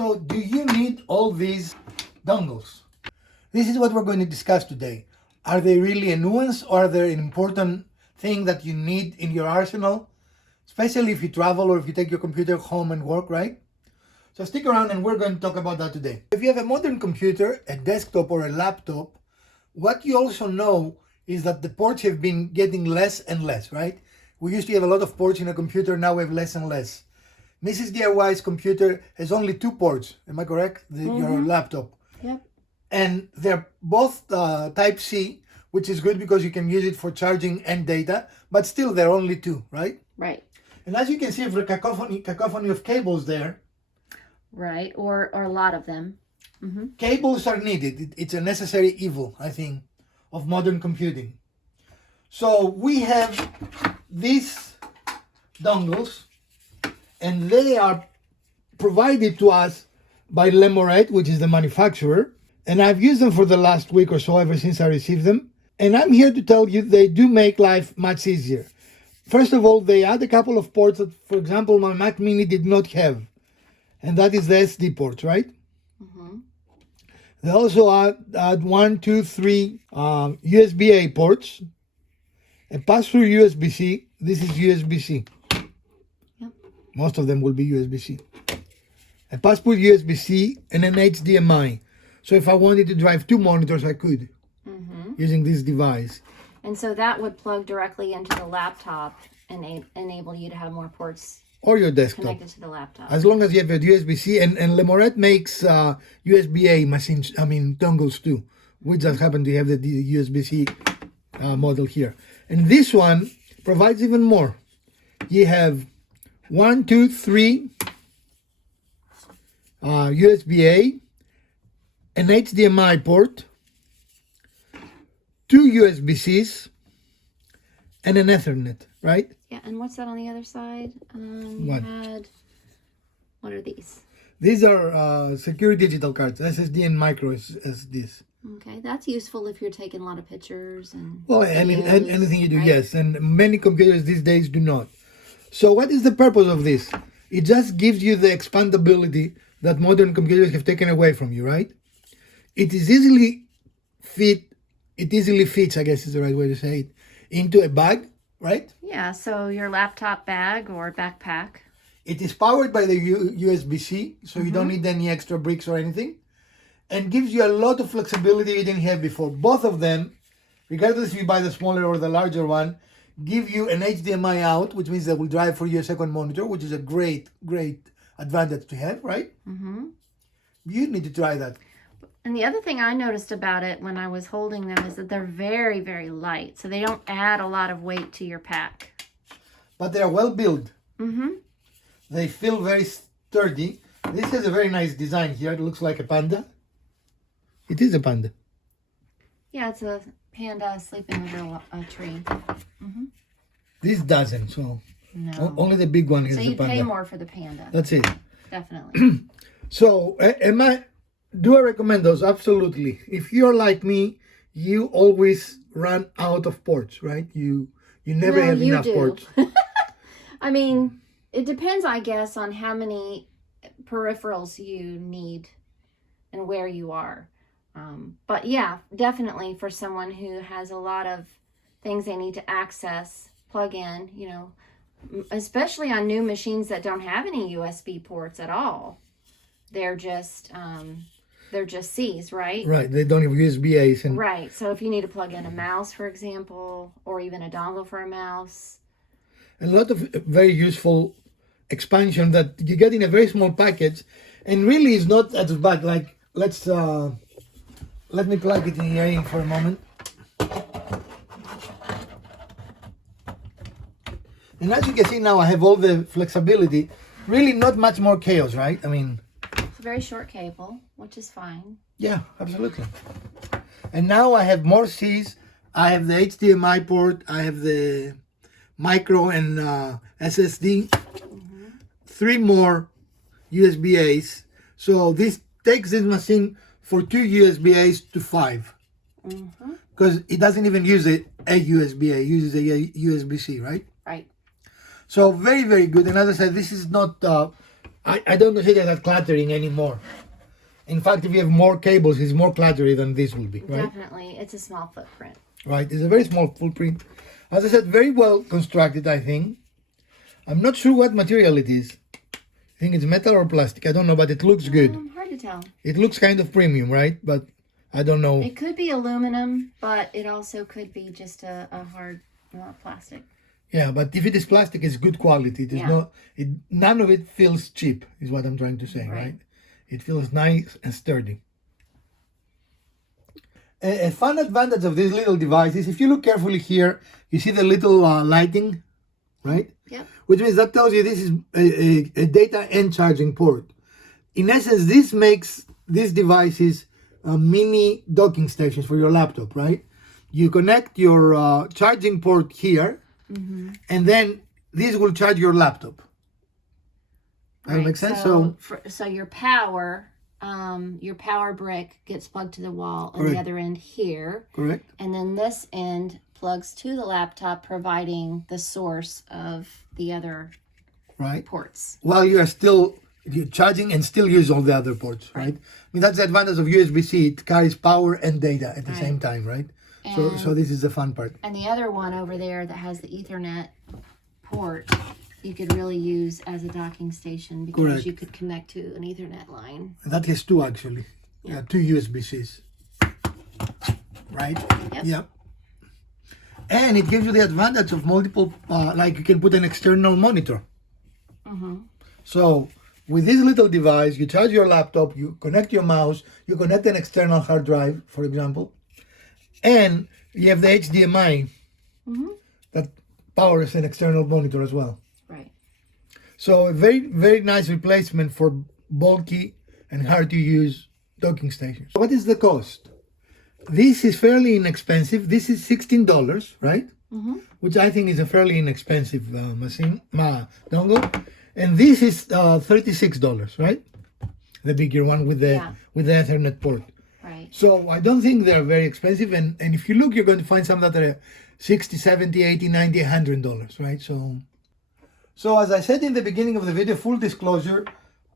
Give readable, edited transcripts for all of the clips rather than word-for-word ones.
So do you need all these dongles? This is what we're going to discuss today. Are they really a nuance, or are they an important thing that you need in your arsenal? Especially if you travel or if you take your computer home and work, right? So stick around and we're going to talk about that today. If you have a modern computer, a desktop or a laptop, what you also know is that the ports have been getting less and less, right? We used to have a lot of ports in a computer, now we have less and less. Mrs. DIY's computer has only 2 ports, am I correct? Your laptop. Yep. And they're both type C, which is good because you can use it for charging and data, but still they're only 2, right? Right. And as you can see, for cacophony of cables there. Right, or a lot of them. Cables are needed. It's a necessary evil, I think, of modern computing. So we have these dongles, and they are provided to us by Lemorete, which is the manufacturer. And I've used them for the last week or so, ever since I received them. And I'm here to tell you they do make life much easier. First of all, they add a couple of ports that, for example, my Mac Mini did not have. And that is the SD port, right? They also add 1, 2, 3 USB-A ports, a pass-through USB-C. This is USB-C. Yep. Most of them will be USB-C. A pass-through USB-C and an HDMI. So if I wanted to drive 2 monitors, I could, using this device. And so that would plug directly into the laptop and enable you to have more ports Or your desktop. connected to the laptop. As long as you have a USB-C, and Lemorete makes USB-A machines, dongles too. We just happen to have the USB-C model here. And this one provides even more. You have 1, 2, 3 USB-A, an HDMI port, 2 USB-Cs, and an Ethernet, right? Yeah, and what's that on the other side? What? What are these? These are secure digital cards, SSD and micro SSDs. Okay, that's useful if you're taking a lot of pictures and Well, videos, anything you do, right? yes. And many computers these days do not. So what is the purpose of this? It just gives you the expandability that modern computers have taken away from you, right? It easily fits, I guess is the right way to say it, into a bag, right? Yeah, so your laptop bag or backpack. It is powered by the USB-C, so you don't need any extra bricks or anything, and gives you a lot of flexibility you didn't have before. Both of them, regardless if you buy the smaller or the larger one, give you an HDMI out, which means they will drive for you a second monitor, which is a great advantage to have, right? You need to try that. And the other thing I noticed about it when I was holding them is that they're very, very light. So they don't add a lot of weight to your pack. But they are well built. They feel very sturdy. This has a very nice design here. It looks like a panda. It is a panda. Yeah, it's a panda sleeping under a tree. This doesn't, so No. only the big one is So the you'd panda. pay more for the panda. That's it. Definitely. So, do I recommend those? Absolutely. If you're like me, you always run out of ports, right? You never have enough ports. I mean, it depends, I guess, on how many peripherals you need and where you are. But yeah, definitely for someone who has a lot of things they need to access, plug in, especially on new machines that don't have any USB ports at all. They're just C's, right? Right, they don't have USB-A's. Right, so if you need to plug in a mouse, for example, or even a dongle for a mouse. A lot of very useful expansion that you get in a very small package, and really is not as bad. Like, let me plug it in here for a moment. And as you can see now, I have all the flexibility. Really not much more chaos, right? I mean, It's a very short cable, which is fine. yeah, absolutely. And now I have more C's. I have the HDMI port. I have the micro and SSD. 3 more USB-A's. So this takes this machine for 2 USB-A's to 5. Because it doesn't even use a USB-A. It uses a USB-C, right? Right. So very, very good. And as I said, this is not I don't consider that cluttering anymore. In fact, if you have more cables, it's more cluttery than this will be, right? Definitely. It's a small footprint. Right, it's a very small footprint. As I said, very well constructed, I think. I'm not sure what material it is. I think it's metal or plastic. I don't know, but it looks good. Hard to tell. It looks kind of premium, right? But I don't know. It could be aluminum, but it also could be just a hard plastic. Yeah, but if it is plastic, it's good quality. It is not. None of it feels cheap, is what I'm trying to say, right? It feels nice and sturdy. A fun advantage of this little device is if you look carefully here, you see the little lighting, right? Yep. Which means that tells you this is a data and charging port. In essence, this makes these devices mini docking stations for your laptop, right? You connect your charging port here, and then this will charge your laptop. That makes sense? So your power brick gets plugged to the wall on the other end here. Correct. And then this end plugs to the laptop, providing the source of the other ports. While you are still charging and still use all the other ports, right? I mean, that's the advantage of USB-C. It carries power and data at the same time, right? So this is the fun part. And the other one over there that has the Ethernet port, you could really use as a docking station because you could connect to an Ethernet line. That has two actually. Yeah, two USB-Cs. Right? Yep. And it gives you the advantage of multiple, like you can put an external monitor. So with this little device, you charge your laptop, you connect your mouse, you connect an external hard drive, for example, and you have the HDMI that powers an external monitor as well. Right. So a very, very nice replacement for bulky and hard to use docking stations. What is the cost? This is fairly inexpensive. This is $16, right? Which I think is a fairly inexpensive dongle. And this is $36, right? The bigger one with the Ethernet port. Right. So I don't think they're very expensive. And if you look, you're going to find some that are $60, $70, $80, $90, $100, right? So as I said in the beginning of the video, full disclosure,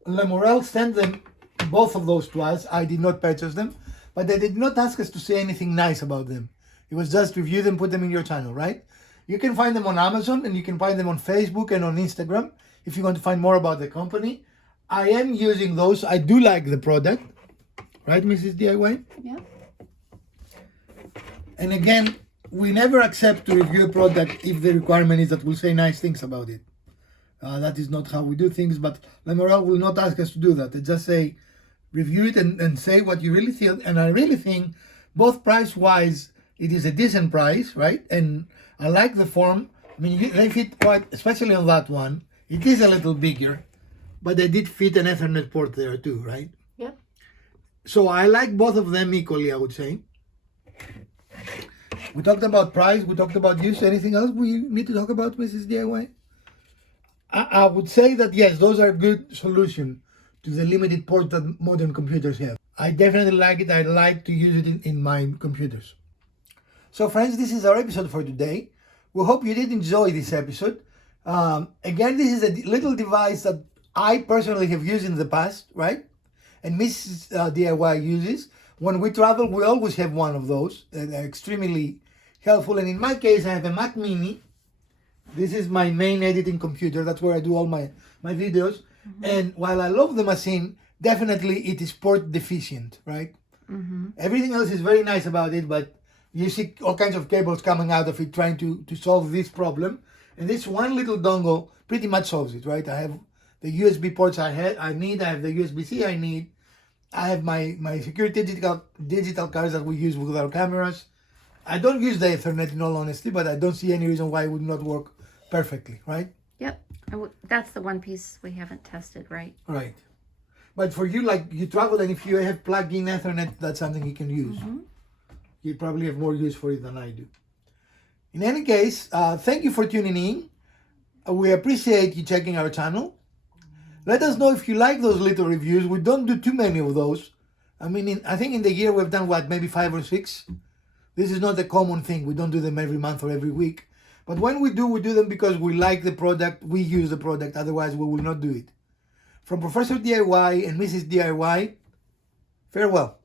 Lemorete sent them, both of those to us. I did not purchase them, but they did not ask us to say anything nice about them. It was just review them, put them in your channel, right? You can find them on Amazon and you can find them on Facebook and on Instagram if you want to find more about the company. I am using those. I do like the product, right, Mrs. DIY? Yeah. And again, we never accept to review a product if the requirement is that we'll say nice things about it. That is not how we do things, but Lemorete will not ask us to do that. They just say, review it and say what you really feel. And I really think, both price-wise, it is a decent price, right? And I like the form. I mean, they fit quite, especially on that one. It is a little bigger, but they did fit an Ethernet port there too, right? Yep. So I like both of them equally, I would say. We talked about price, we talked about use. Anything else we need to talk about, Mrs. DIY? I would say that yes, those are a good solution to the limited port that modern computers have. I definitely like it. I like to use it in my computers. So friends, this is our episode for today. We hope you did enjoy this episode. Again, this is a little device that I personally have used in the past, right? And Mrs. DIY uses. When we travel, we always have one of those. They're extremely helpful. And in my case, I have a Mac Mini. This is my main editing computer. That's where I do all my videos. And while I love the machine, definitely it is port deficient, right? Everything else is very nice about it, but you see all kinds of cables coming out of it trying to solve this problem. And this one little dongle pretty much solves it, right? I have the USB ports I need. I have the USB-C I need. I have my security digital cards that we use with our cameras. I don't use the Ethernet in all honesty, but I don't see any reason why it would not work perfectly, right? Yep. That's the one piece we haven't tested, right? Right. But for you, like you travel and if you have plug-in Ethernet, that's something you can use. You probably have more use for it than I do. In any case, thank you for tuning in. We appreciate you checking our channel. Let us know if you like those little reviews. We don't do too many of those. I mean, I think in the year we've done what, maybe 5 or 6? This is not a common thing. We don't do them every month or every week. But when we do them because we like the product, we use the product. Otherwise, we will not do it. From Professor DIY and Mrs. DIY, farewell.